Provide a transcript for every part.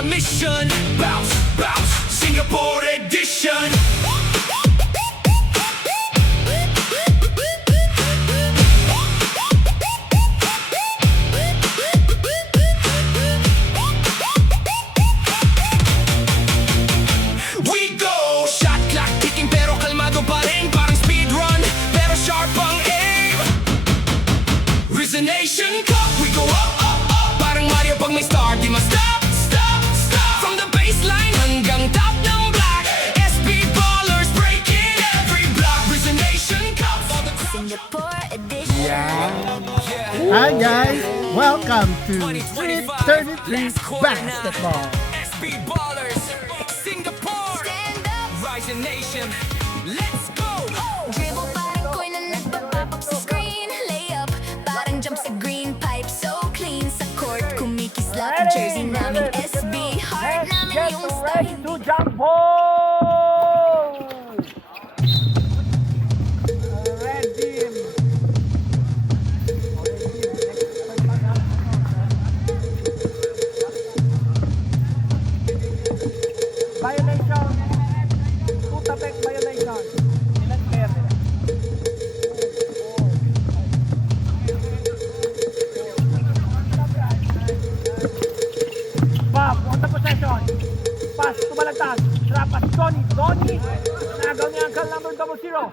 sa mission. Bounce, bounce, Singapore edition. We go, shot clock ticking pero kalmado pa rin. Parang speedrun, pero sharp ang aim. Resonation Cup, we go up, up, up. Parang Mario pag may star, di ma-stop, stop, stop. From the baseline hanggang top ng black, SB Ballers breaking every block. Resonation Cup for the Singapore edition. Hi guys, welcome to 2025 33 Basketball. SB Ballers, Singapore, Stand up. Rising Nation, let's go! Dribble parang ko'y na nagpapapap sa screen. Layup, parang jump sa green pipe. So clean sa court, kumikislap ang jersey namin SB. Heart namin Get yung ready style. to jump ball! Ready! Violation! Tutapek violation! Ilan player nila? Bob, on the possession. Pass, tumalagtas. Trap pass, Donnie. Nagaw niya ang number 00.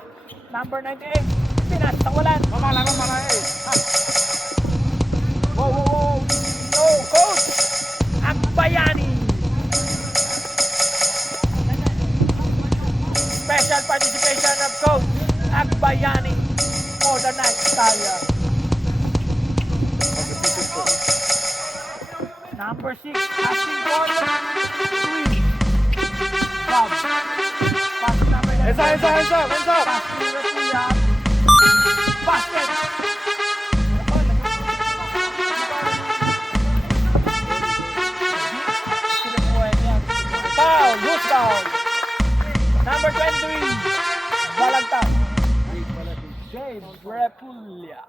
Number 98. Pinas, tawalan. Mamala eh. Wow. No, coach. Agbayani. Special participation of coach Agbayani for the next Stallion. Number 6, asking for 3. Bob. Pass number 11. Hands up. Pass to Ratia. Basket. Foul. Loose foul. Number 23. Balagtas. James Repulia.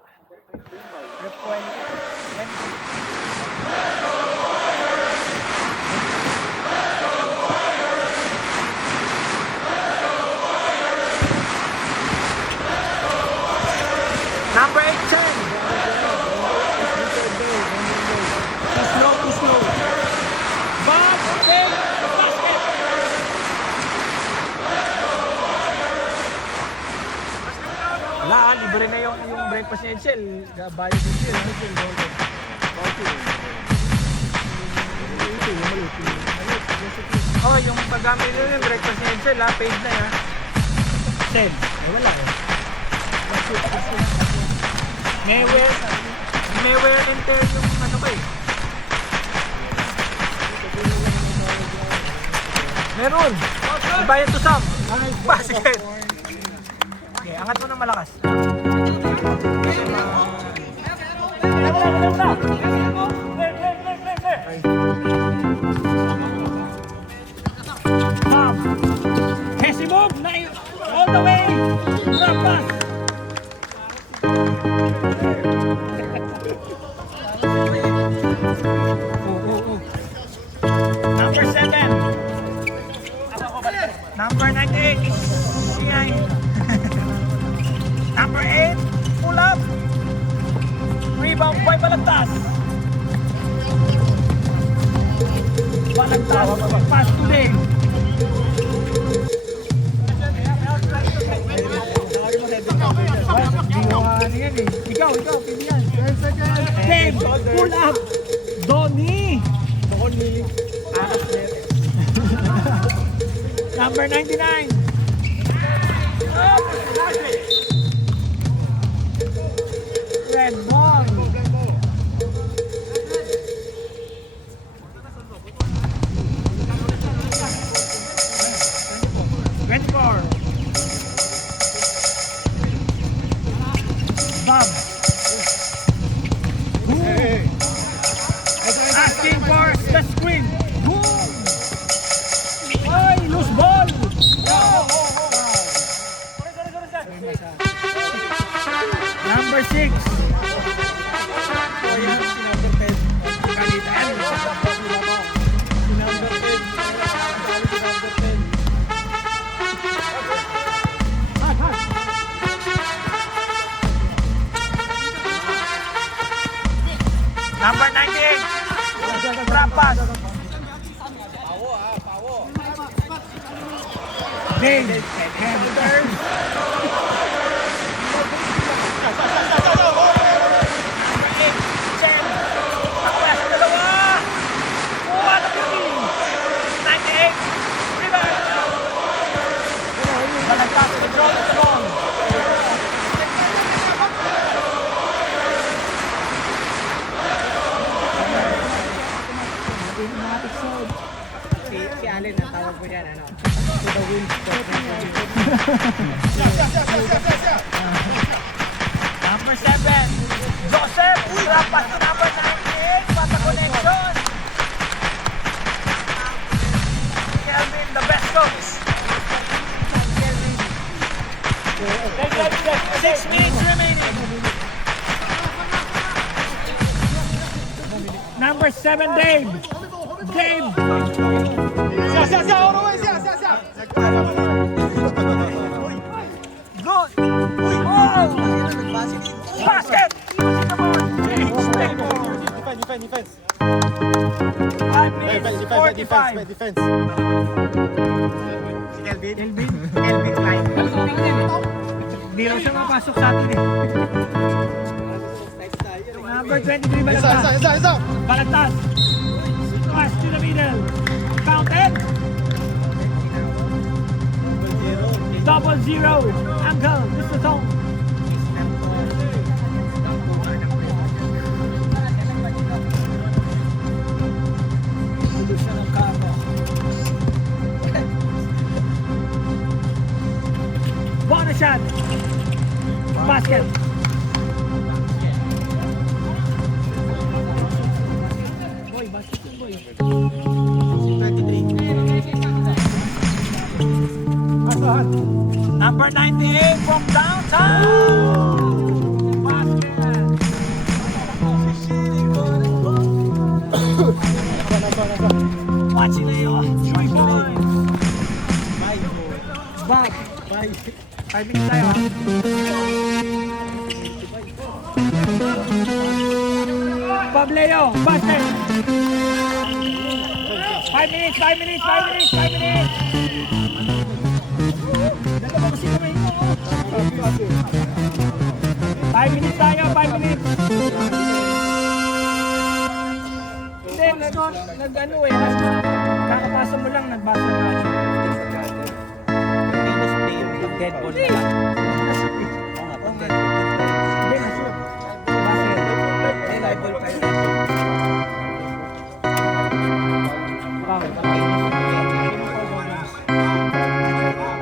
Number 18. Too slow. Bob, big basket. Wala, libre na yung breakfast ni Edsel. Bayad din siya. Oh, yung paggamit nyo yung breakfast ni Edsel, paid na yan. Edsel, wala eh. May wear and tear yung ano ko eh. Meron. Ibayad to Sam. Basket. Okay, angat mo ng malakas. Hesi move na all the way. Drop pass. Number 7. Number 98 is CI. Number 8, pull up. Rebound by Balagtas. Pass to Dave. Ikaw, pilihan. Dave, pull up. Donnie. Number 99. Red ball. Bob. Asking for the screen. Boom. Ay, loose ball. Number 6. Number 98. Trap pass. Dave. Headers. Chen. Takuya sa dalawa. Kuha na beauty. 98. Rebound. Balagtas. Control the ball. Si Allen ang tawag mo dyan, ano? Number 7. Joseph. Trap pass to number 98. Pata connection. Kelvin, the best coach. 6 minutes remaining. Number 7, Dave. Dave. Good. Oh. Basket. Defense. 5 minutes 45. Defense. Si Kelvin? Kelvin. Kelvin Klein. Hindi raw siya mapasok sa atin eh. Number 23, Balagtas. Isa. Balagtas. Pass to the middle. Counted. 0-0. Uncle, Mr. Tong. Siya ng kamo. Bonus shot. Basket. Boy, basket yun, boy. 23. Asahan. Number 98 from downtown. Basket. Watching na 3 points. Back. 5 minutes tayo. Pableo, basket. 5 minutes. Dalawa kasi kami mo. 5 minutes tayo, 5 minutes. Hindi, nag-ano eh. Kakapasa mo lang, nagbasa na ako. Venus play, yung dead ball na lang. Oo nga, pag dead ball. Hindi, nasunod. Basket. May live ball kayo. Foul.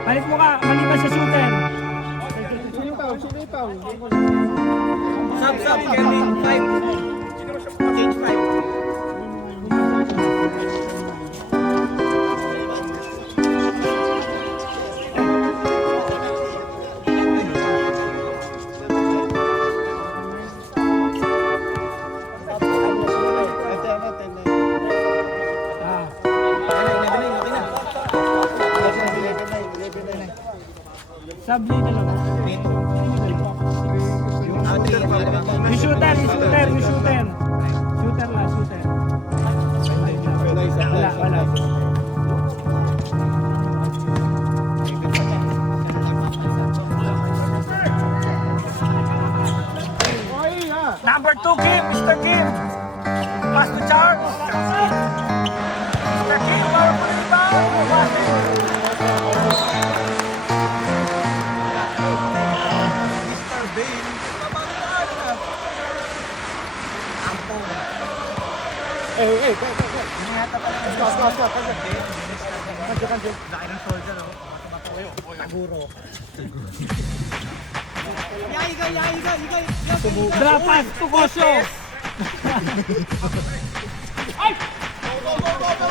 Palit mo ka, maliban sa shooter. Sub, Kelvin, 5. Change 5. Sabli na lang. Yung shooter. Shooter lang. Wala. Number 2, Kim. Mr. Kim. Pass to Charles. Mr. Kim, powerful rebound. Hey, go. Laki ng shoulder, oh. Taguro. Drop pass to Kosyo.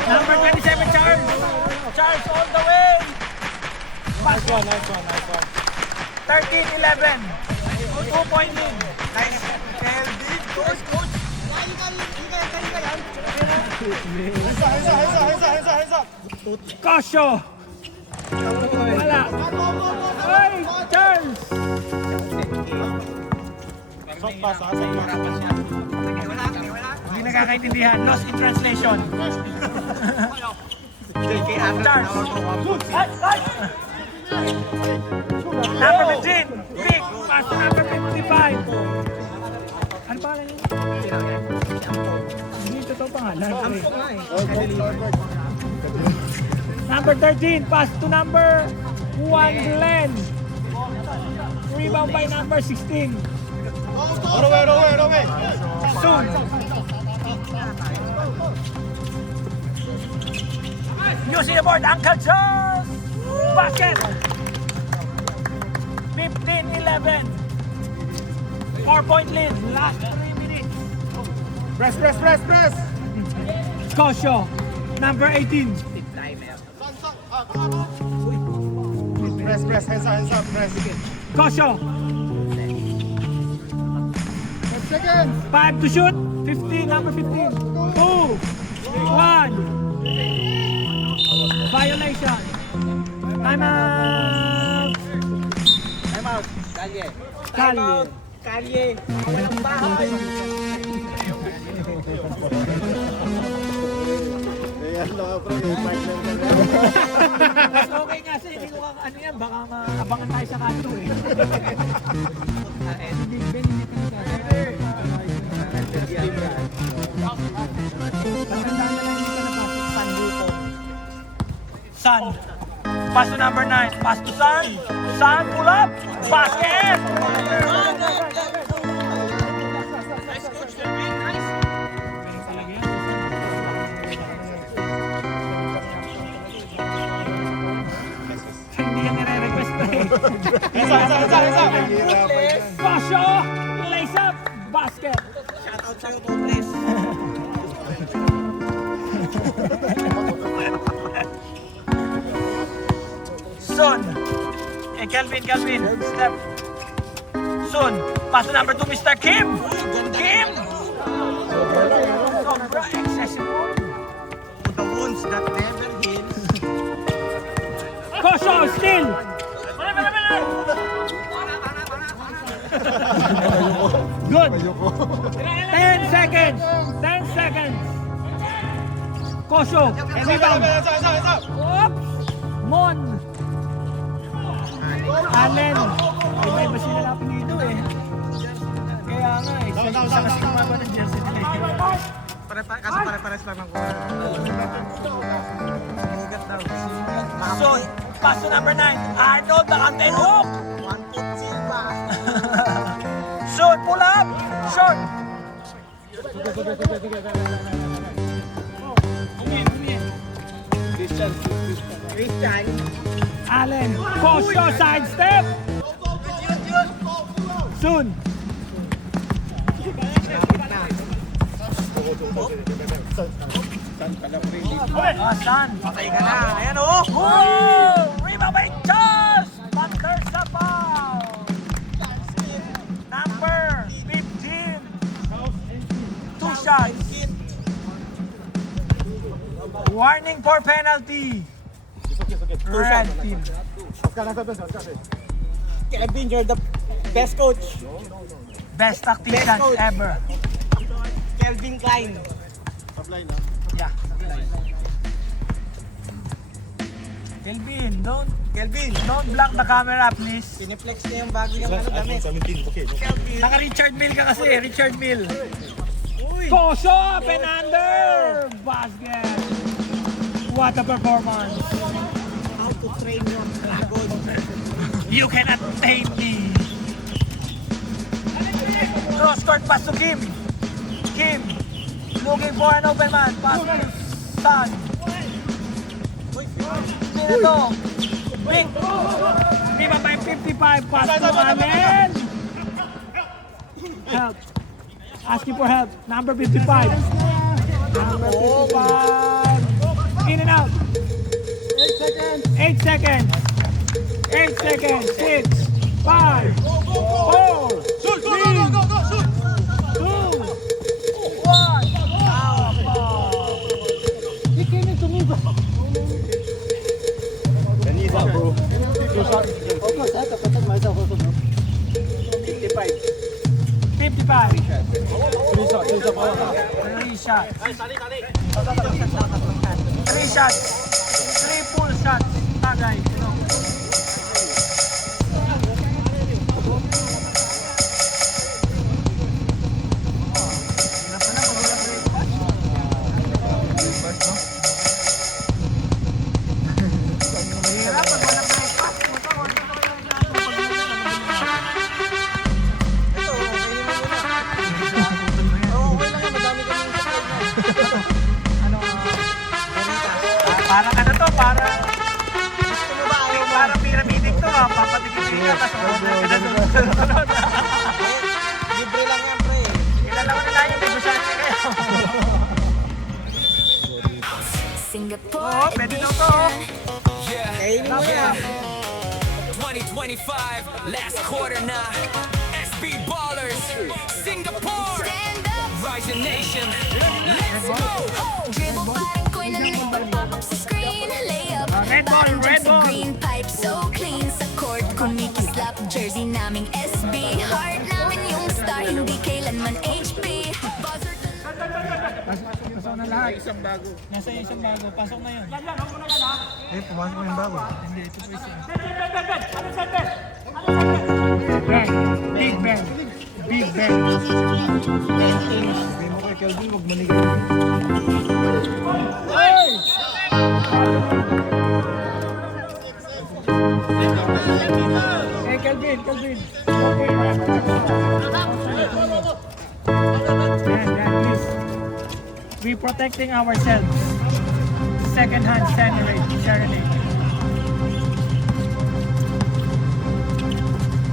Number 27, Charles. Charles all the way. Nice one. 13-11. 2-point lead. Kelvin, coach. Hands up. Kosyo. Wala. Ay, Charles. Soft pass, Wala. nagkakaintindihan. Lost in translation. Charles. Number 15. Vic. Pass to number 55. Ano pa lang yun? Hindi totoo pangalan. Number 13. Pass to number 1, Glenn. Rebound by number 16. Roll away. Soon. Using the board, Uncle Joe's basket. 15-11. 4-point lead. Last 3 minutes. Press. Kosho, number 18. Press. Hands up. Press. Kosho. 10 seconds. 5 to shoot. 15, number 15. 2, 1. Violation. Time out. Kalye. Kalye. Kalye. Walang bahay. Ayan lang bro, yung partner ka na. Mas okay nga kasi hindi ko ano yan, baka maabangan tayo sa kanto eh. Tatandaan na lang hindi ka napasok. San Luto. San. Pass to number 9. Pass to San. San, pull up. Basket! Hindi yan nire-request pa eh. Hands up. Kosho! Lace up! Basket! Shoutout sa'yo, Pobles. Son. Kelvin. Step. Son. Pass to number 2, Mr. Kim. Kim! Sobra accessible. The wounds that never heals. Kosho, still. Good. 10 seconds. 10 seconds. Kosho. Rebound. Hands up. Oops. Mon. Allen. Iba-iba sila lang dito eh. Kaya nga eh. Isa kasi kumaba ng jersey nila eh. Kasi pare-pares lang ng kuha. Sigat daw. Son. Pass to number 9. Arnold, naka-10 hook. 1 foot Silva. Short, pull up. Short. Christian. Allen. Kosho, side step. Soon. San. Patay ka na. Ayan oh. Oh! Rebound by Josh! But there's a foul. Number 15. 2 shots. Warning for penalty. Red team. Kevin, you're the best coach. Best tactician coach. ever. Kelvin Klein. Yeah. Kelvin, don't block the camera, please. Pineflex niya yung bago niyang ano damit. 17, okay. Kelvin. Naka Richard Mill ka kasi, Richard Mill. Kosho, up and under! Basket! What a performance! How to train your dragon. You cannot tame me! Cross court pass to Kim. Kim, looking for an open man. Pass to San. Sino to? Big. Viva by 55. Pass to Allen. Help. Asking for help. Number 55. Number 55. In and out. 8 seconds. 8 seconds. 6, 5, 4, 3, 2, 1. He came into me. Danisa, bro. 55. 55. 3 shots. Three shots. 3 shots. 3 full shots. Tagay. No. Mahirap pag walang breakfast. Ano, parang ano to, parang piramidik to, papatigil ka, tapos umubog ka na sunod. Libre lang yan, pre. Ilalaman na tayo, negosyante kayo. Singapore Oo, pwede daw to. Yeah, Kainin mo yan. 2025, last quarter na. SB Ballers, Singapore, Stand up, Rising Nation, let's go! dribble parang ko'y nagpapapap sa screen. Layup, Red ball, parang red jump sa ball. green pipe. So clean sa court, kumikislap. Jersey naming SB, heart namin yung star. Hindi kailanman HP. Buzzer Pasok na lahat. Isang bago. Nasa isang bago. Pasok na yun. Eh, pumasok mo yung bago. Hindi, ito po isa. Ben. Big Ben. Big Ben. 10 inch. Sabi mo kay Kelvin, huwag manigaw. Hey! Hey, Kelvin. Yan, please. We protecting ourselves. Second hand serenade.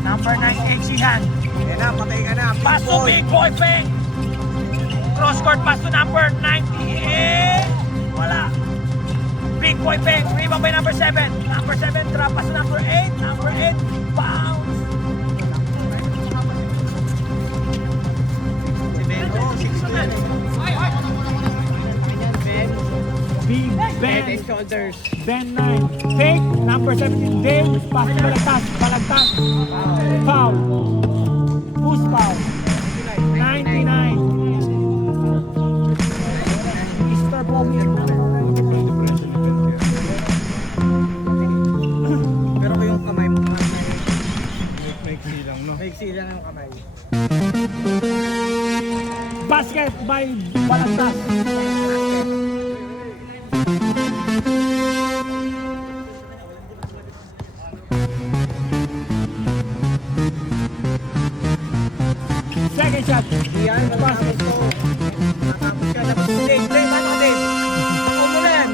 Number 9, Exihan. Yan na, patay ka na. Pass to Big Boy Feng. Cross court pass to number 98. Wala. Big Boy Feng. Rebound by number 7. Number 7 drop pass to number 8. Number 8 bounce. Si Ben, oh, 6'2". Big Head Ben. and shoulders. Ben 9. Fake. Number 17. Dave. Pass to Balagtas. Foul. Who's foul? 99. Mr. Bobby. Pero ko yung kamay mo. Maiksi lang, no? Maiksi lang yung kamay. Basket by Balagtas. Second shot. Yan, basket ko. Natapos ka na. Dave, ano Dave? Ako mo na yan.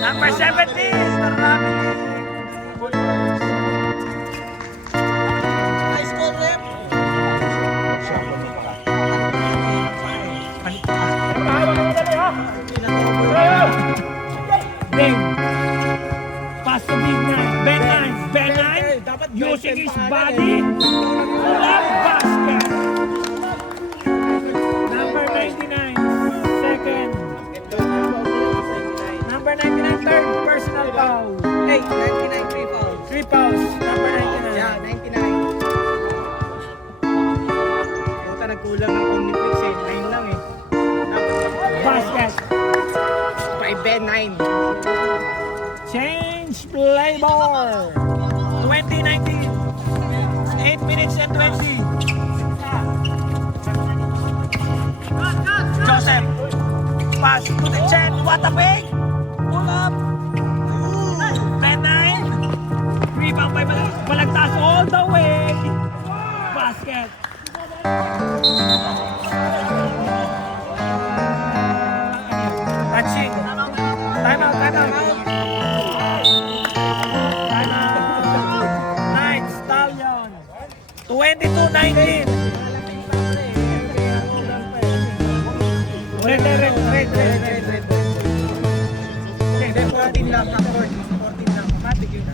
Number 17. Nice call, rep. Dave. Pass to Big 9. Ben 9. Ben 9. Using his body. Love basket. Number 99. Second. Number 99. Third personal foul. Hey, 99 free foul. 3 fouls. Number 99. Yeah, 99. Puta, nagkulang ng Omniflix eh. 9 lang eh. Basket. By Ben 9. Change play ball. 2019. 8 minutes and 20. Joseph. Pass to the Chen. What a fake. Pull up. Ben 9. Rebound by Balagtas all the way. Basket. Touching. Time out. Night Stallion. 22-19. Red. Hindi, 14 lang. 14 lang. Matik yun.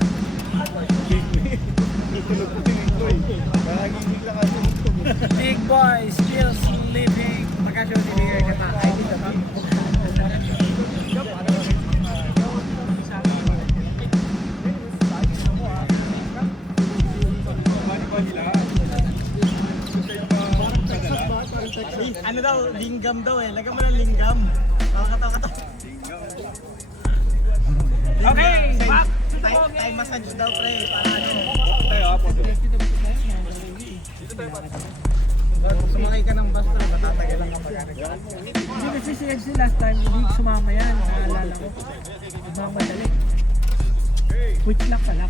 Big boy still sleeping. Magkasyon si Bigay ka pa. Ay, dito pa. Ano daw, linggam daw eh. Lagyan mo ng linggam. Katawa. Okay, back. Thai massage daw pre. Para ano. Sumakay ka ng bus pre, matatagalan ka mag-anak. Hindi kasi si FC last time, hindi sumama yan. Naalala ko. Ibang madali. Quick lock pala.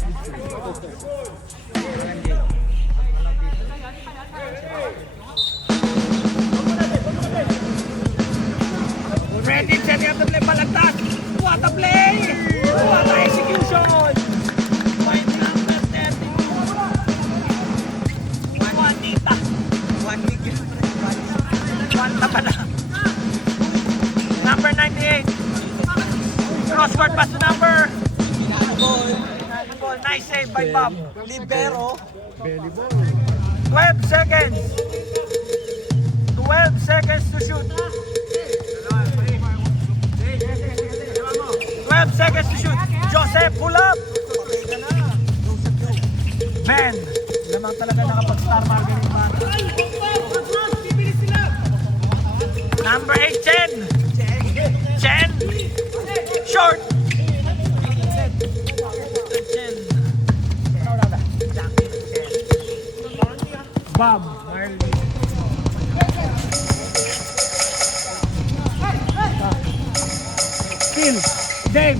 Ready, setting up the play. Balagtas. What a play! What a execution! Point number 32. Juanita. 1 week yun pre. Juanita pala. Number 98. Cross court pass to number. Nice save by Bob. Libero. 12 seconds. 12 seconds to shoot. 12 seconds to shoot. Joseph, pull up. Man, lamang talaga nakapag-star marketing ba? Number 8, Chen. Chen. Short. Bob. Phil. Dave.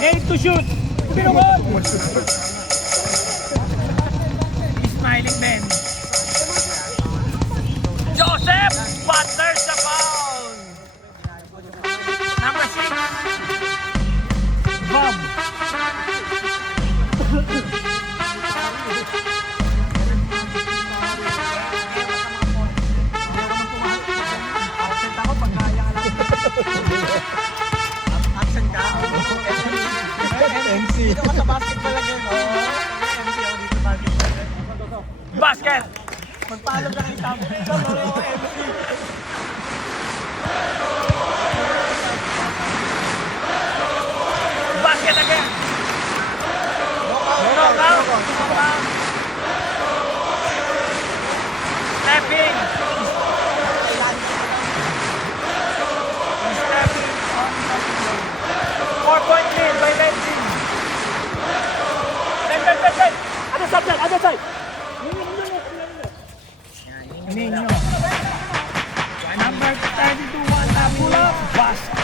8 to shoot. Pinukot. Smiling man. Joseph. But there's a foul. Number 6. Bob. Action ka. MC. Dito ka sa basketball lang yun. Oo. MC ako dito sa basketball. Basket. Magpaalam na kayo sa amin. Sorry ako MC. Basket again. Knockout. Stepping. Stepping on the 4-point lead by Benji. Ben. Other side. Ninyo. Number 32, one tap pull up. Basket.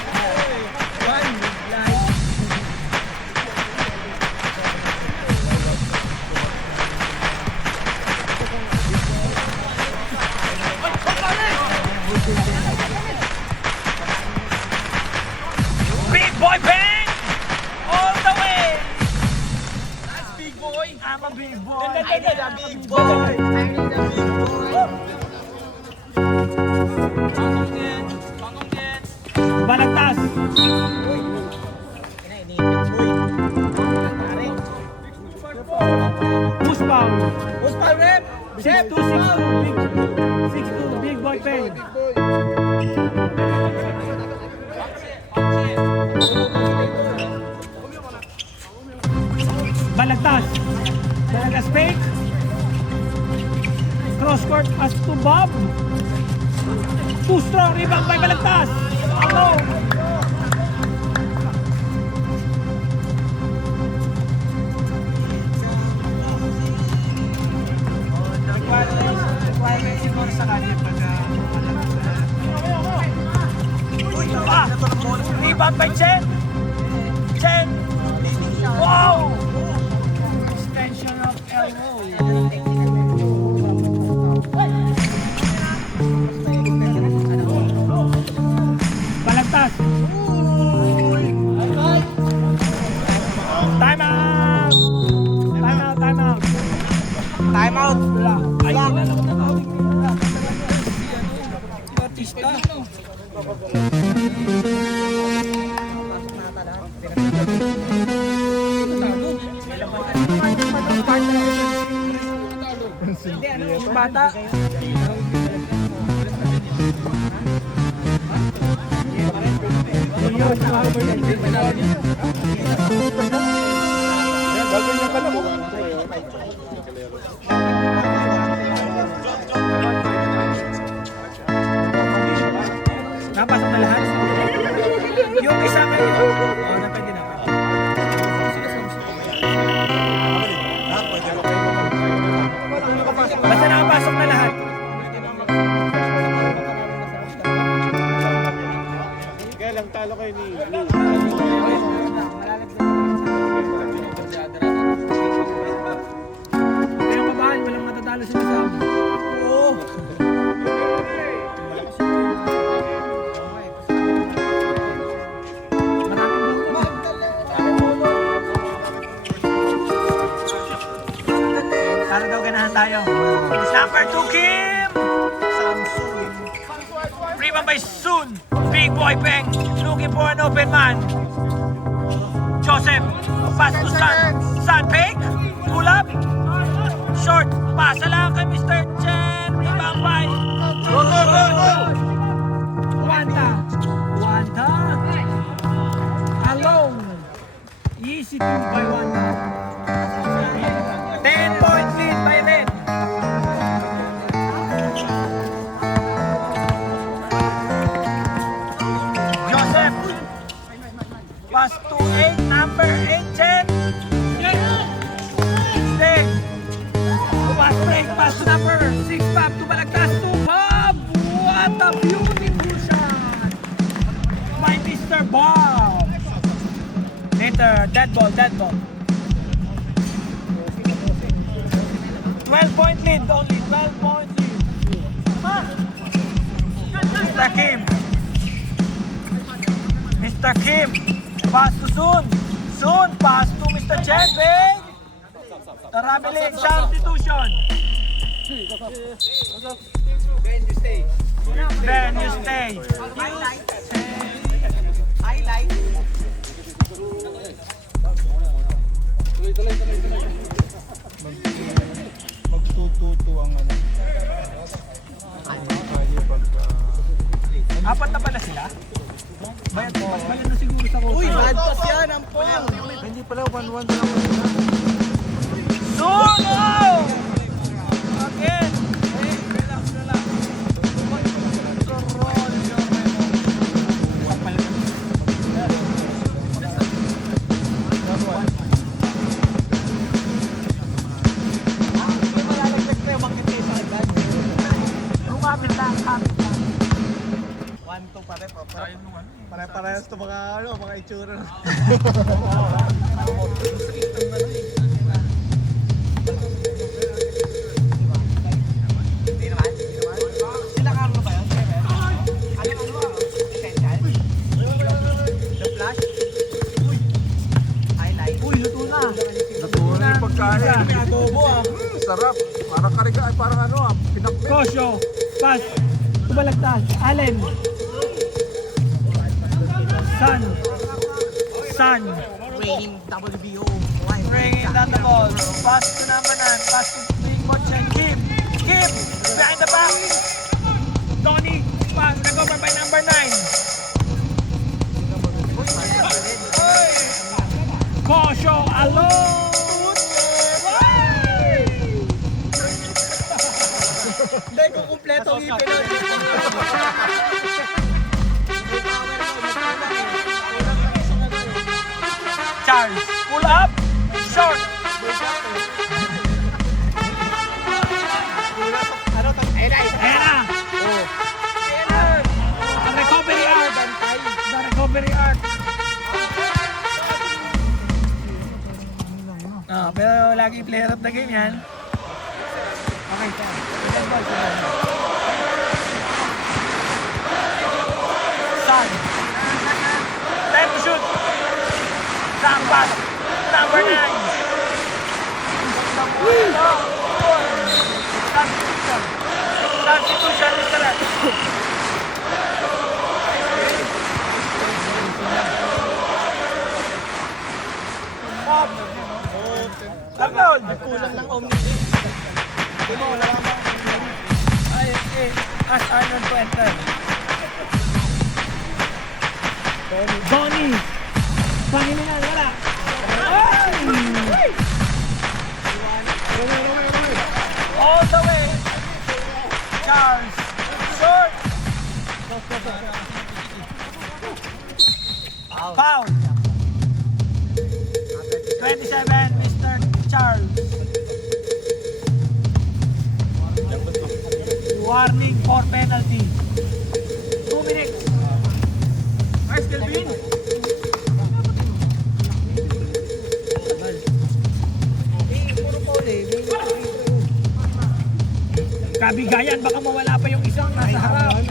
Big boy bang! All the way! That's big boy. I'm a big boy. Big boy. Balagtas. Push foul. Puspal rep. 6-2. Big boy bang. Balagtas. Balagtas fake. Cross court pass to Bob. Too strong. Rebound by Balagtas. Alone. Requirement siguro sa kanya pagka Rebound by Chen. Wow! Extension of elbow. Balagtas. Time out. time out. Ay, bata. Basta nakapasok na lahat. Kaya lang talo kayo ni Kayong kabahan, walang matatalo sa kasama. Oo. Maraming buko. Para daw ganahan tayo. Number 2, Kim! Prima by Soon. Big Boy Peng. Looking for an open man. Joseph. Pass to Sun. Sun fake. Pull up. Short. Pasa lang kay Mr. Chen. Rebound by. Go, go, go, go! Wanda. Wanda. Alone. Easy to by Wanda. 10-point lead by Red. Joseph. Pass to 8, number 8, Chen. Stay. Pass break, pass to number 6, Bob. Tumalagtas to Bob. What a beautiful shot by Mr. Bob. Later, dead ball, dead ball. 12-point lead only, 12-point lead. Mr. Kim. Mr. Kim. Pass to Soon. Soon, pass to Mr. Chen. Wait. Traveling substitution. Then you stay. magtututo ang ano. Apat na pala sila? Bayad na siguro sa ko. Uy, bad pass yan, ang pong. Hindi pala 1-1 na lang. Suno! Again. Relax. Lumapit lang. Pare-parehas to mga itsura. Sila Carlo ba yun? Essential? The Flash? Highlight? Uy, luto na. Natuwa na yung pagkain. May adobo ah. Sarap. Parang kariga, ay parang ano ah. Kosyo. Pass. Tumalagtas. Allen. Sun. Raining WBO. Bringing down the ball. Pass to number 9. Pass to Big Botchen. Kim. Behind the back. Tony. Pass. Recover by number 9. Kosyo alone. Hindi, kung kumpleto ang ipin. Charles. Pull up. Short. Ayan na. The recovery arc. The recovery arc. Pero lagi player of the game yan. Okay, Sun. Time to shoot. Sam pass. Number 9. Substitution is correct. Pop. Upload. Kulang ng Omni. Ask Arnold to enter. Donnie. Panginoon, wala. Ay! All the way. Charles. Short. Foul. 27, Mr. Charles. Warning for penalty. 2 minutes. Nice, Kelvin. Puro foul eh. Kabigayan, baka mawala pa yung isang nasa harap.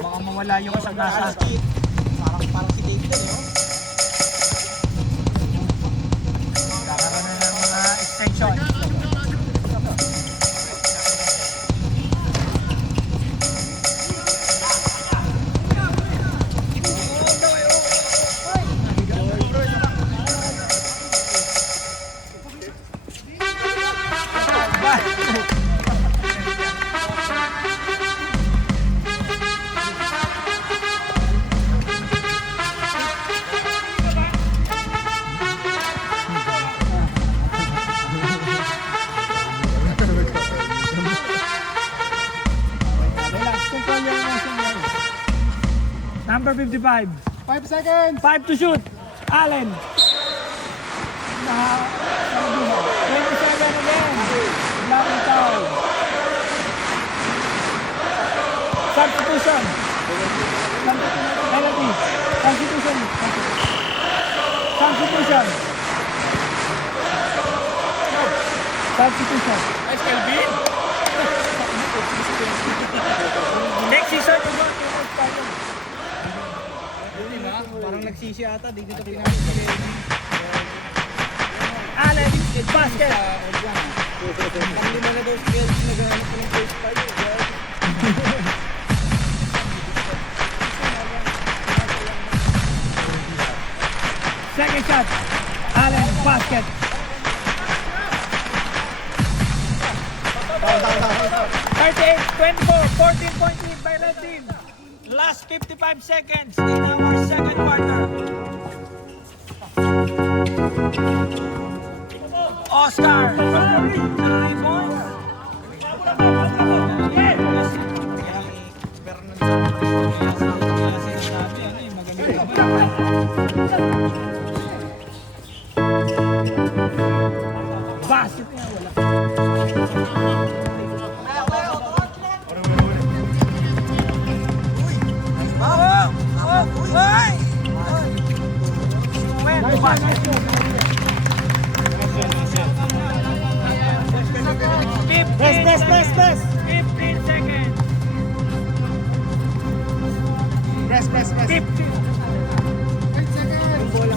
Baka mawala yung isang nasa harap. Parang si Dave din, no? Kakaroon na ng mga extension. Number 55. 5 seconds. 5 to shoot. Allen. 27 again. Blocking foul. Substitution. Penalty. Substitution. Substitution. Substitution. Nice, Kelvin. Next season. Parang nagsisi ata. Di dito pinapagay. Allen. Basket. Ang lima na daw skills. Naghanap ko ng first five. Second shot. Allen. Basket. 38-24, 14-point lead by red team. Last 55 seconds in our second quarter. Oscar. 9 points. Basket niya, wala. Press. 15 seconds. Press. 15.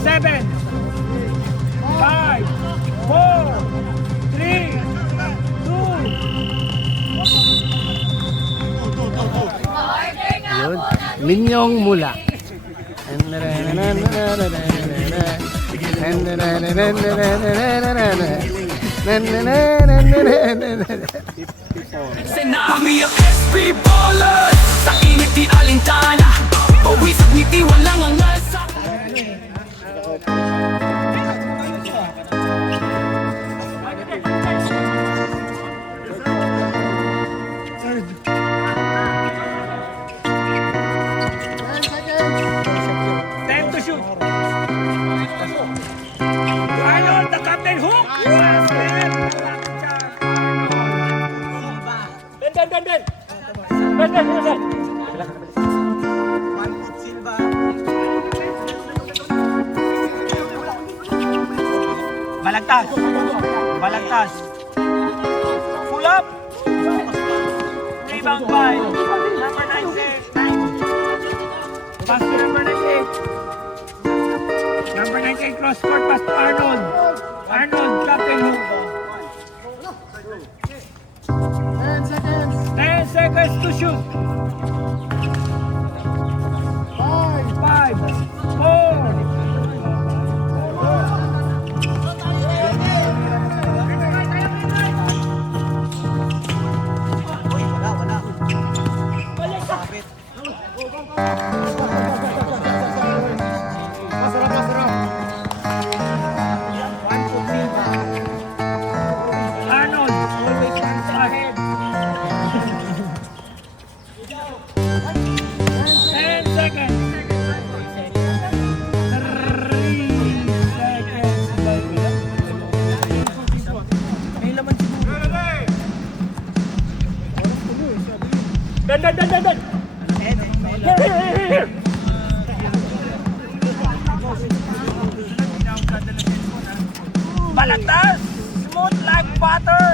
7. 5. 4. 3. 2. Yun. Minyong Mula. Kami ang SB Ballers. Sa init di alintana. Pawis at ngiti walang angal sa Time to shoot. Arnold, the captain hook. Basket. Balagtas. Pull up. Rebound by number 96. Pass to number 98. Number 98 cross court pass to Arnold. Arnold, captain hook. 10 seconds to shoot. 5, 4. Arnold, always runs ahead. Here. Balagtas! Smooth like butter!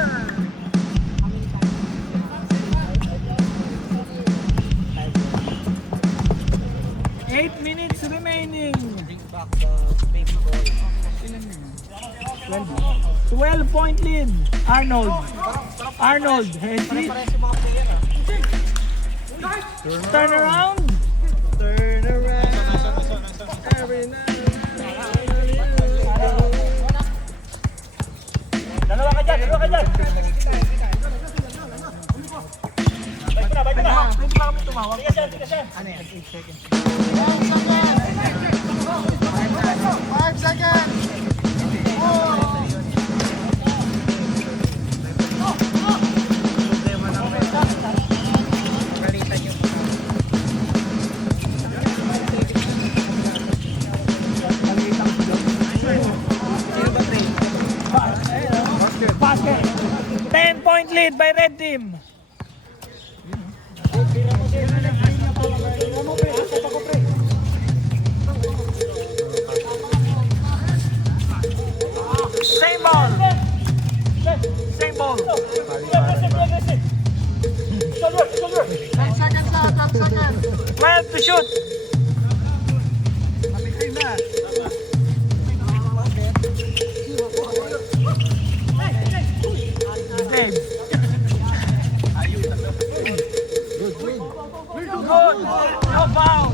Eight minutes remaining. 12-point lead. Arnold, Henry. Turn around. Dalawa ka dyan. Balik na. Pwede ba kami tumawag? Sige, sir. Ano yan? 8 seconds. 5 seconds! Basket. 10-point lead by red team. Same ball. 10 seconds na, 12 seconds! 12 to shoot. Game. Good. No foul.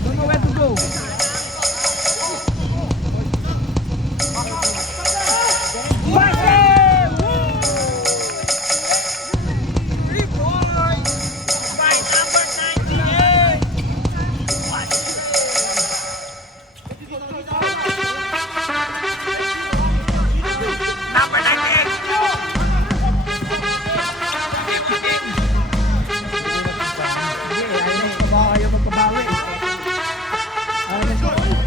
Don't know where to go. Basket! By number 98. Number 98.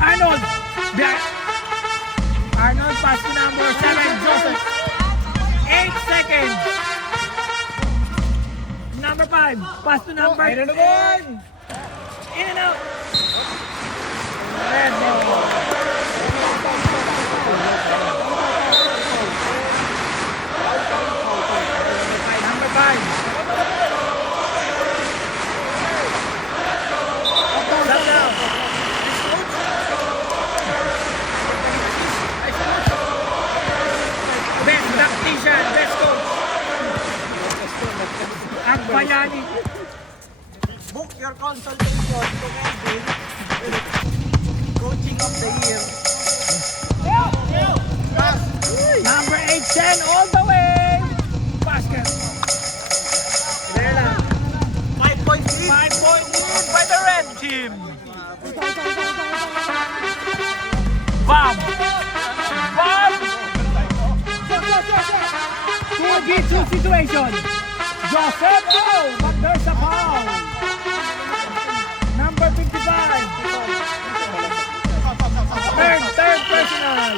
Arnold! Arnold, pass to number 7, Joseph. 8 seconds. Number 5, pass to number 10. In and out. Red ball. Number 5. Shut down. Best tactician, best coach. Ang bayani. Book your consultation to Melvin. Coaching of the year. Number 8, 10 all the way. Basket. 5-point lead. 5-point lead by the red team. Bob. 2v2 situation. Joseph, oh, but there's a foul. Number 55. Third personal.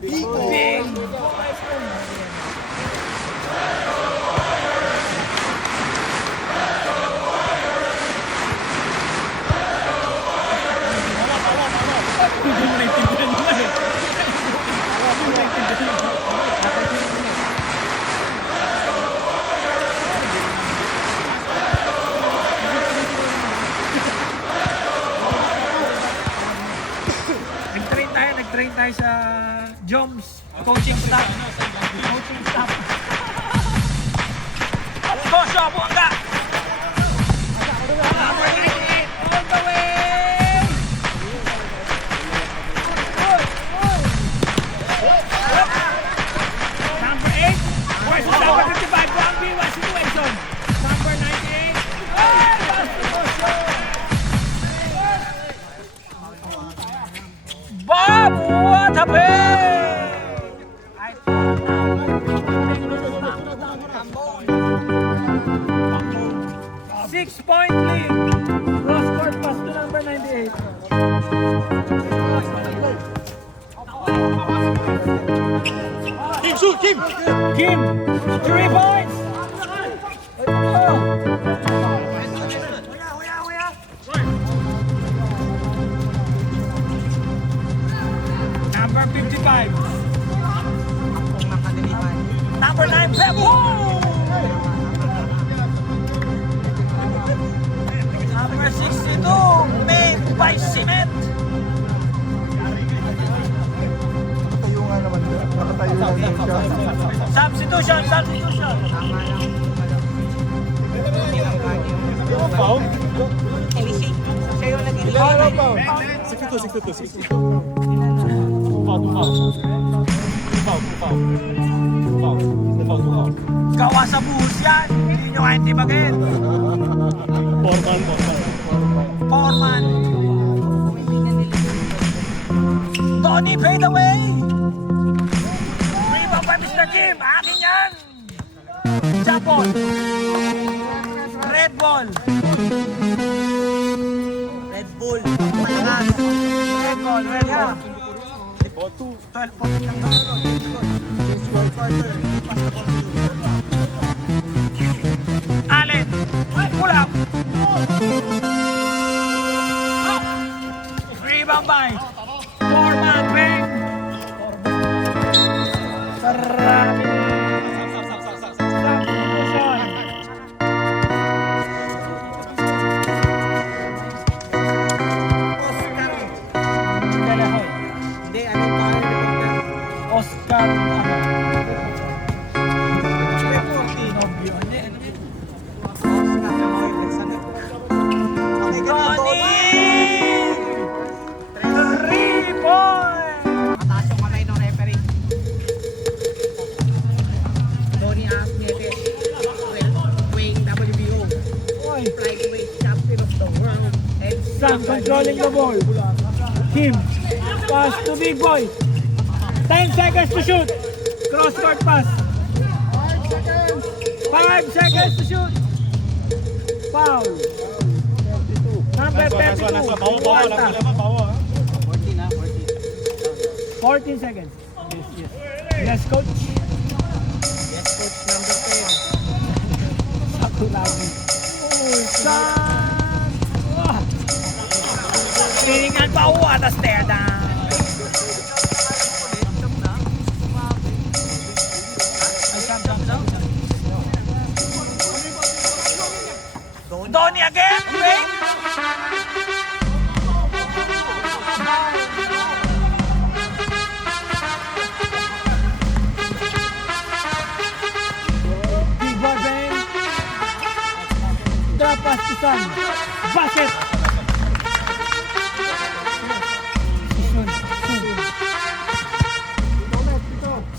Big. Nag-train tayo sa Joms coaching staff. Bosyo, buwangga! Number 98, all the way! Number 8, versus number 55, 1v1 situation. Number 98, ay, Bosyo! Bob, what happened? 6-point lead. Cross court pass to number 98. Kim, shoot! Kim! Kim! 3 points! Number 55. Number 9, Bebo! Number 62, made by Cement. Nakatayo nga naman. Nakatayo lang din siya. Substitution, substitution. Foul? Ilan foul? 62. Gawa sa buhos yan. Hindi nyo kaya tibagin. Foreman. Tony fade away. Rebound by Mr. Kim. Akin yan. Jump ball. Red ball. Red ball. Red ball. Red ball. 12 points lang daw. Allen. Pull up. Up. Rebound by Foreman. Bang. Sarami. Substitution. Galahoy. Hindi, anong pangalan ni Walter? Oscar. Tinobio. Ronnie! 3 points! Mataas yung kamay ng referee. Tony Asnietes, weighing WBO, Oy, flyweight champion of the world. And Sam controlling the ball. Kim, pass to big boy. 10 seconds to shoot. Cross court pass. 5 seconds to shoot. Foul. Number 32. Walter. 14 seconds. Yes, yes. Yes, coach. yes, coach number 10. Sakulagi. Sam. Tingnan pa ako at stare down. Donnie again. Wait. Big boy bang. Drop pass to Sam. Basket.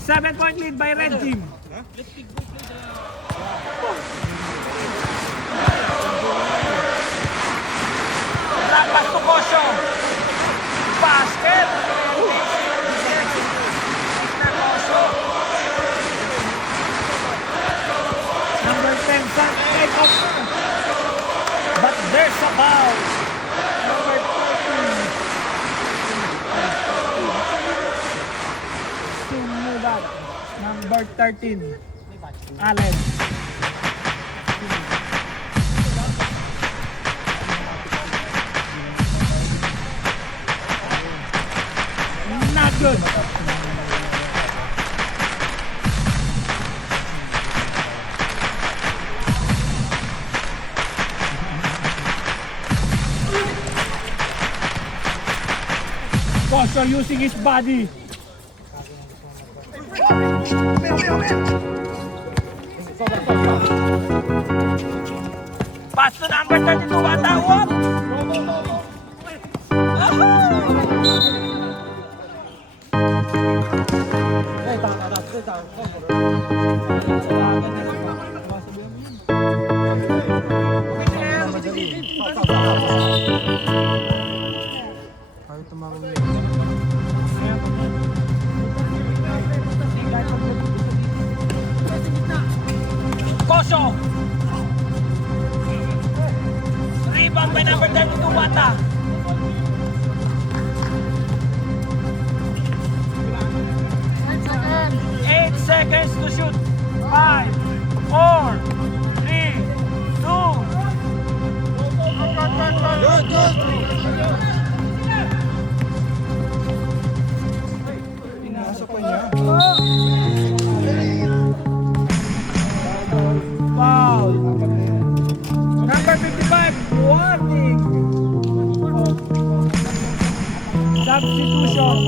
7-point lead by Red Team. Drop pass to Kosho. Basket. Mr. Kosho. Number 10, Sam. Take off. But there's a foul. Number 13. Sumulat. Number 13. Allen. Not good. Kosho using his body. Pass to number 32, Wata. Whoop! Ayaw tumawag niya. Kosho! Rebound by number 32, Wata. seconds to shoot. 5, 4, 3, 2. Good, good. Nasa pa niya. Foul. Number 55, warning. Substitution.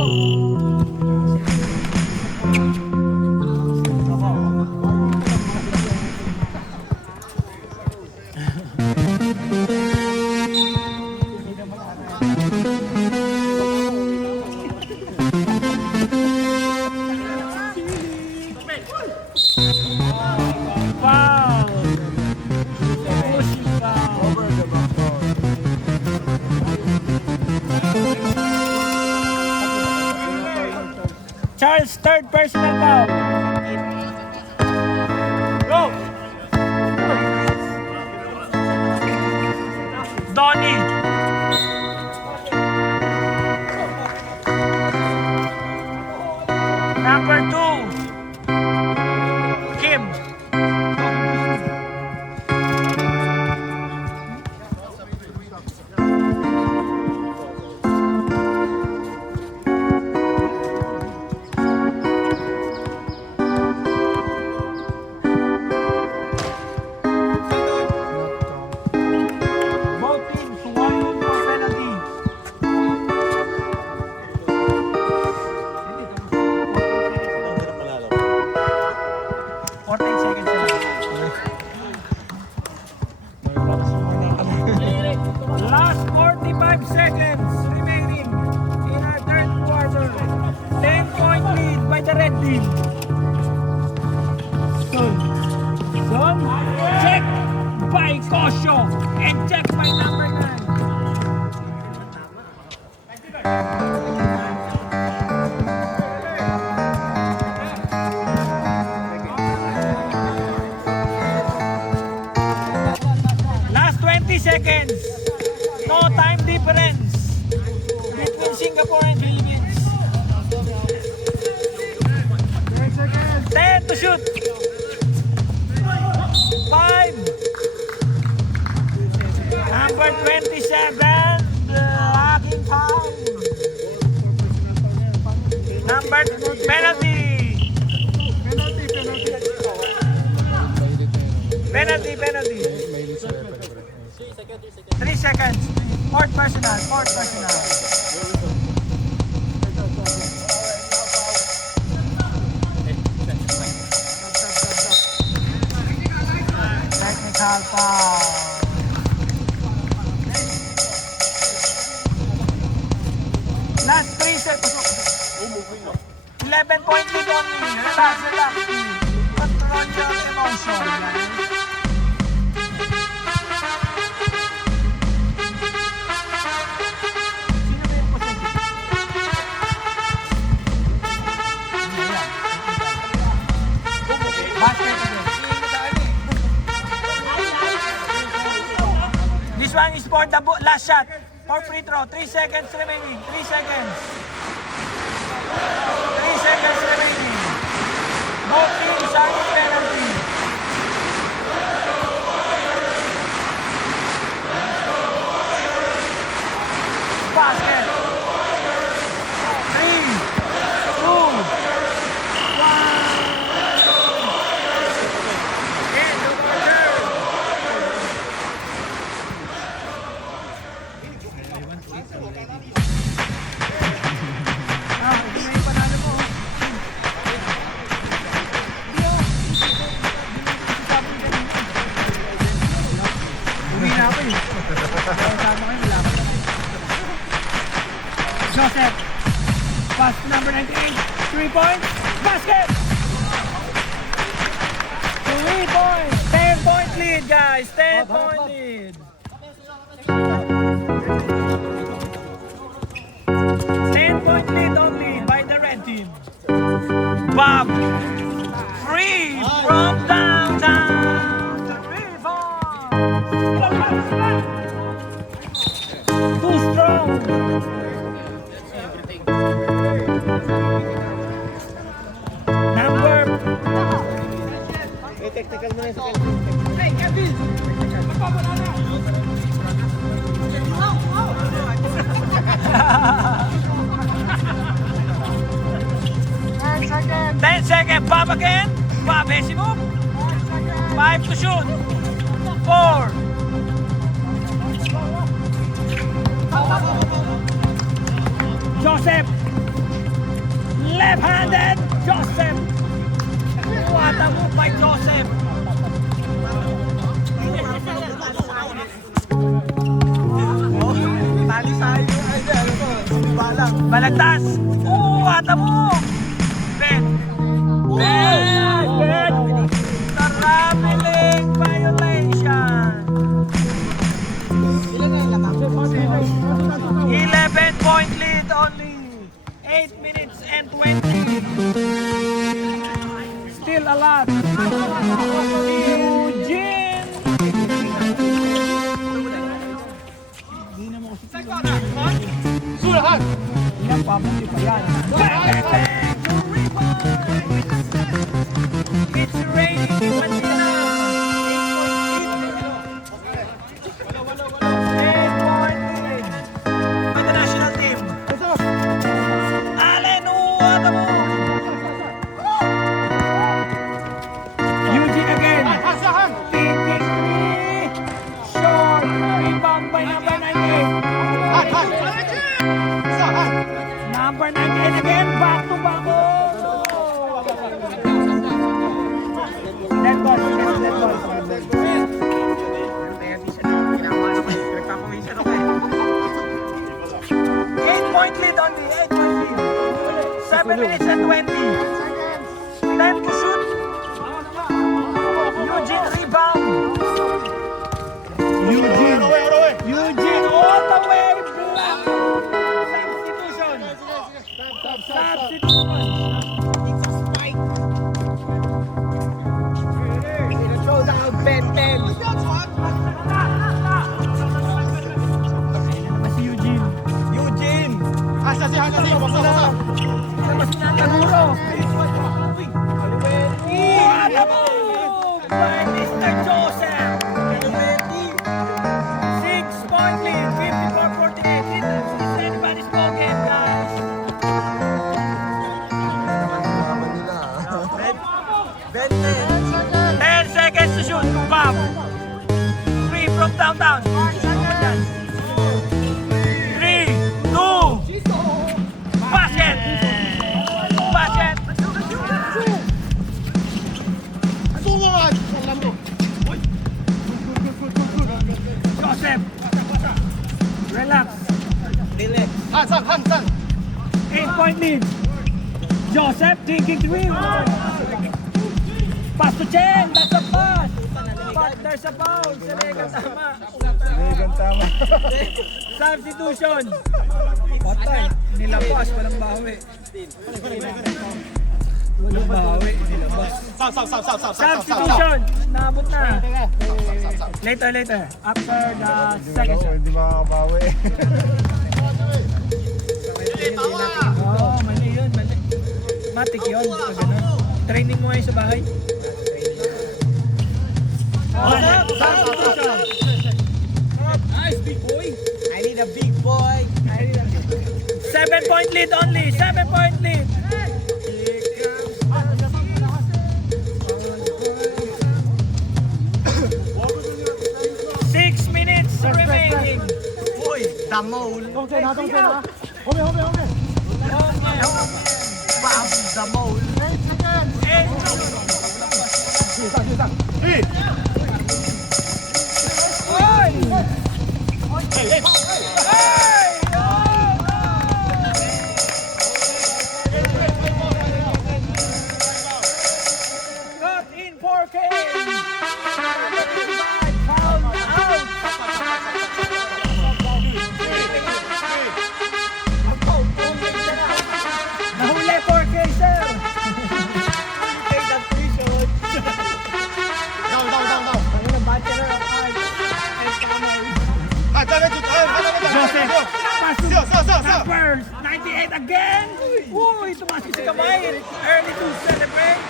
Foul. Pushing foul. Over the backboard. Charles, third personal foul. Go! Donnie. Number 2. Kim. Both teams, 1 more penalty. Fourteen seconds na lang. Last 45 seconds remaining in our third quarter. 10-point lead by the red team. Son, check by Kosho and check by number 9. Last 20 seconds. No time difference between Singapore and Philippines. 10 to shoot. 5. Number 27, blocking foul. Number penalty. Penalty. 3 seconds. Fourth personal. Technical foul. Last 3 seconds. 11-point lead only. Relax. Control your emotion. Basket again. This one is for the last shot. For free throw. 3 seconds remaining. 3 seconds. 3 seconds remaining. Both teams are in penalty. Basket. 3, 2, 1. End of quarter. May panalo mo. Uwi na ako eh. Sama kayo, wala ka na. Joseph. Pass to number 98. 3 points. Basket! 3 points. 10-point lead, guys. 10-point lead. 10-point lead only by the red team. Bob. Free from downtown. 3 points. Too strong. Number technical mo na sa Kelvin. Hey, Kelvin! Magpapala na! 10 seconds, Bob again. Bob, easy move. 5 to shoot. 4. Joseph. Left-handed. Joseph. What a move by Joseph. Tali sa'yo. Ay, ano to? Balang. Balagtas. What a move. Ben. Ben. Ben. Traveling violation. 11-point lead only. 8 minutes and 20. Still a lot. Eugene. Sulahan! Yan, pabuti pa yan. It's raining in Manila. 8-point lead. By the national team. Allen, what a move. Eugene again. Thinking three. Short. Rebound by number 98. Number 98 again. Back to back. Dead ball. Yes, dead ball. 8-point lead only. 8-point lead. 7 minutes and 20. Time to shoot. Eugene rebound. Eugene all the way block. Substitution. Showdown of Ben 10. Si Eugene. Eugene! Asa si Hana siya? Basta na! Labas na ang taguro. What a move by Mr. Joseph. 6-point lead. 54-48. It's anybody's ball game, guys. Ben 10. 10 seconds to shoot. Bob. 3 from downtown. 3, 2, basket. Basket. Joseph. Relax. Relax. Hansan! 8-point lead. Joseph taking 3. Pass to Chen. That's a pass. But there's a foul. Selegan tama. Tama. Substitution. Patay. Nilabas. Walang bawi. Walang bawi. Nilabas. Substitution. Naabot na. Later. After the second shot. Hindi makakabawi. Oo, mali yun. Mali. Matik yun. Pag ganun. Training mo ngayon sa bahay. Substitution. Nice, big boy! I need a big boy! 7-point lead only. 7-point lead. Six minutes remaining. Boy, the mole! Home, home. Bob, the mole! Cut in 4K. Foul out. Nahuli 4K, sir. Take that free shot! Ayun ang Bachelor of Arts. Joseph. Numbers 98 again. Uy, tumaas si kamay. Early to celebrate.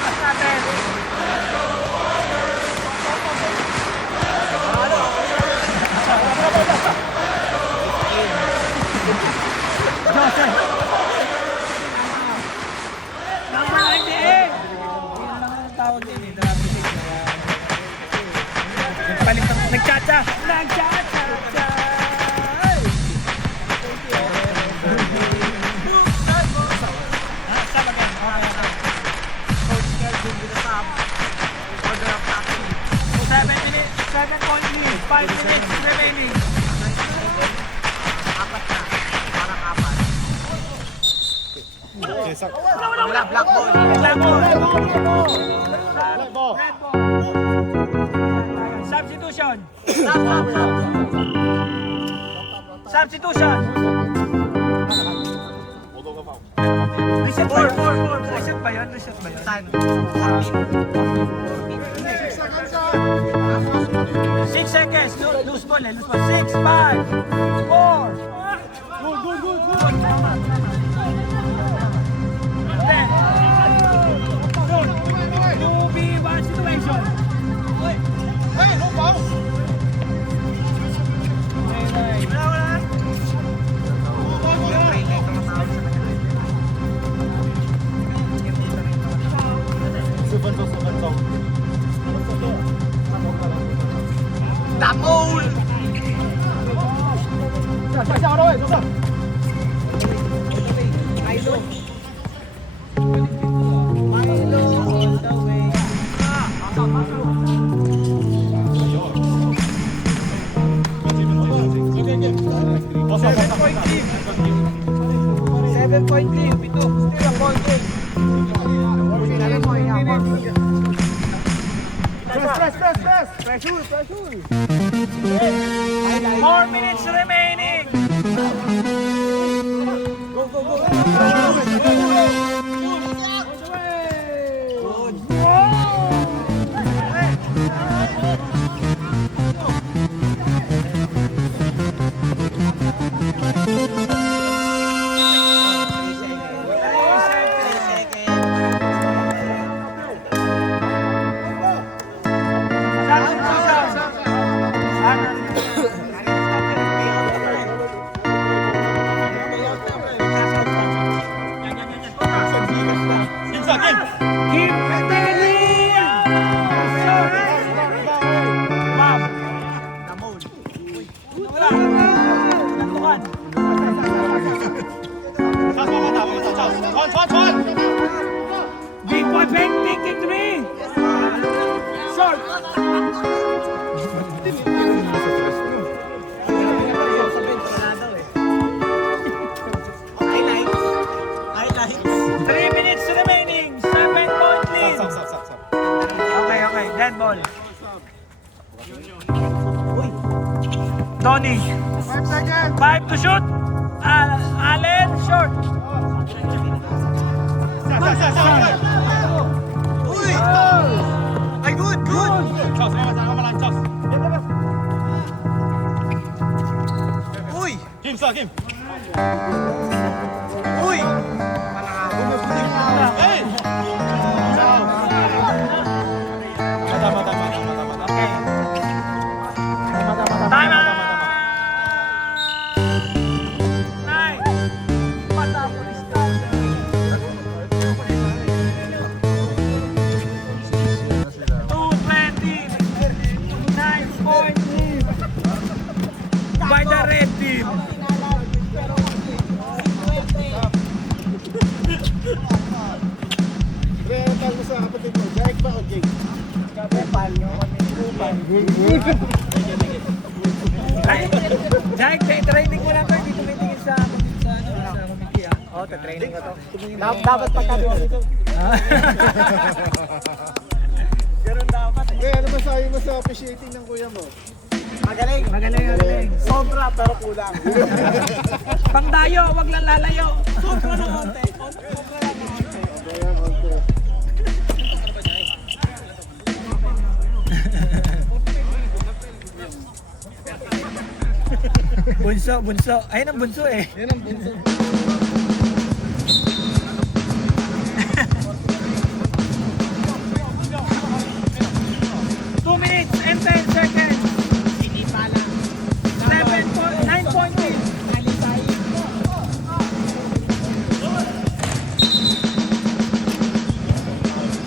Oras natin. Joseph. Number 98. Yan lang ang tawag din eh. Nagpalit ng nagchacha. Nagchacha. Ay! Ah, stop again. Okay. Coach Kelvin with the stop. Order of taxi. 7 minutes. 7 lead. 5 minutes remaining. Apat na. Parang apat. Wala, black ball. Black ball. Red ball. Substitution. Substitution. Reset ba yun? Reset ba yun? Reset ba yun? 6 seconds. Loose ball eh. Loose ball. 6, 5, 4. Good. 10. 2v1 situation. Damol! Pressure! 4 minutes remaining! Keep ready! Wow! Wala! Nantukan! Big boy Peng taking 3! Short! Three minutes remaining! 7-point lead! Okay. Dead ball. Tony. 5 seconds! 5 to shoot. Allen, short. Ay, good! Uy! Uy! Hey! Okay. Time out! 9. Patapon is by the red team. Tawag mo sa kapatid mo, Jack ba o Jake? Jack, training mo lang to, hindi tumitingin sa committee ah. Oo, training ko to. Dapat pagkagawa nito. Ganun dapat eh. Ano masabi mo sa appreciating ng kuya mo? Magaling. Sobra pero kulang. Pangdayo, wag lang lalayo. Sobra ng konti. Sobra lang ng konti. Ayan, okay. Bunso. Ayun ang bunso eh. Yan ang bunso. Two minutes and 10 seconds. Hindi pala. 9 point lead. Alisay.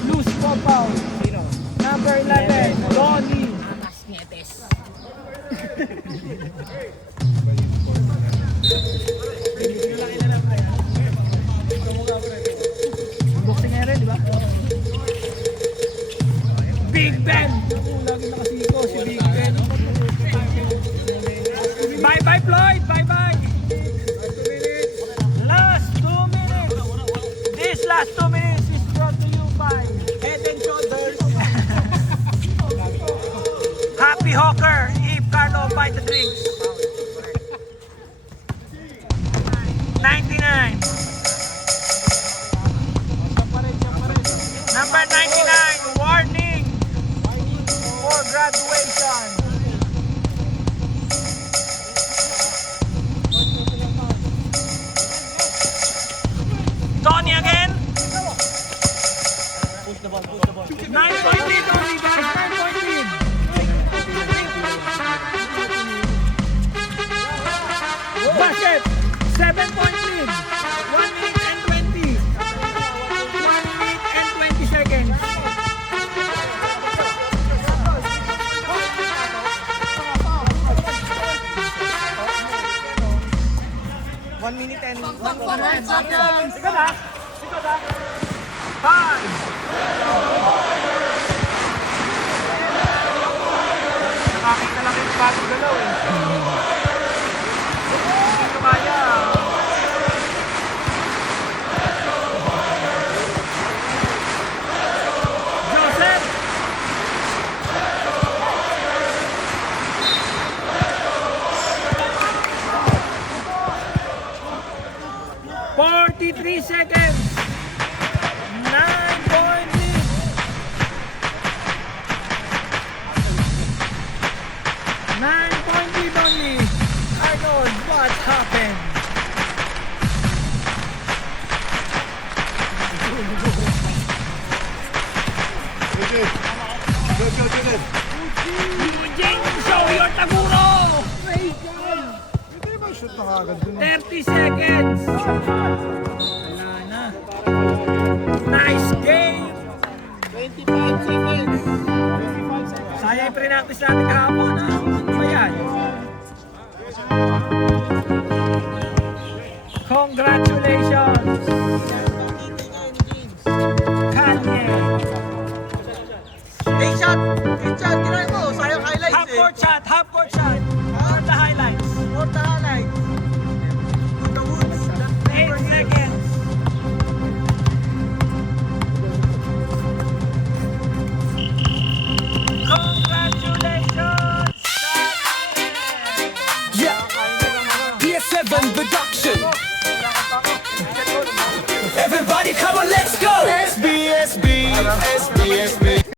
Loose ball foul. Sino? Number 11, Donnie. Amas Nietes. Boxing area, di ba? Big Ben. Lagi nakasiko si Big Ben. Bye-bye, Floyd. Bye-bye. Last 2 minutes. This last 2 minutes is brought to you by Head and Shoulders. Happy Hawker, Eve Carlo by the drinks. 99. Number 99, warning for graduation. Tony again. 9-point lead only, guys. 9-point lead. Basket. 7-point lead. 1 minute and 20. 1 minute and 20 seconds. One minute and Sikot ha. Sikot ha. 5. Nakakita lang yung bagong galaw eh. Hindi ko kaya. Joseph. "43 seconds. 9-point lead. Nine-point lead only. Arnold, what happened? Eugene, show your Taguro. Hindi naman shoot na kagad dun. 30 seconds. Wala na. Nice game. 25 seconds. Sayang yung pre-practice natin kahapon. Ano ba yan? Congratulations. Kanye. Hey, shot! Try mo. Sayang highlights Half court shot. Half court shot. For the highlights. For the highlights. To the woods. 8 seconds. Congratulations. Yeah, PS7 production. Everybody come on, let's go. SB, SB, SB, SB.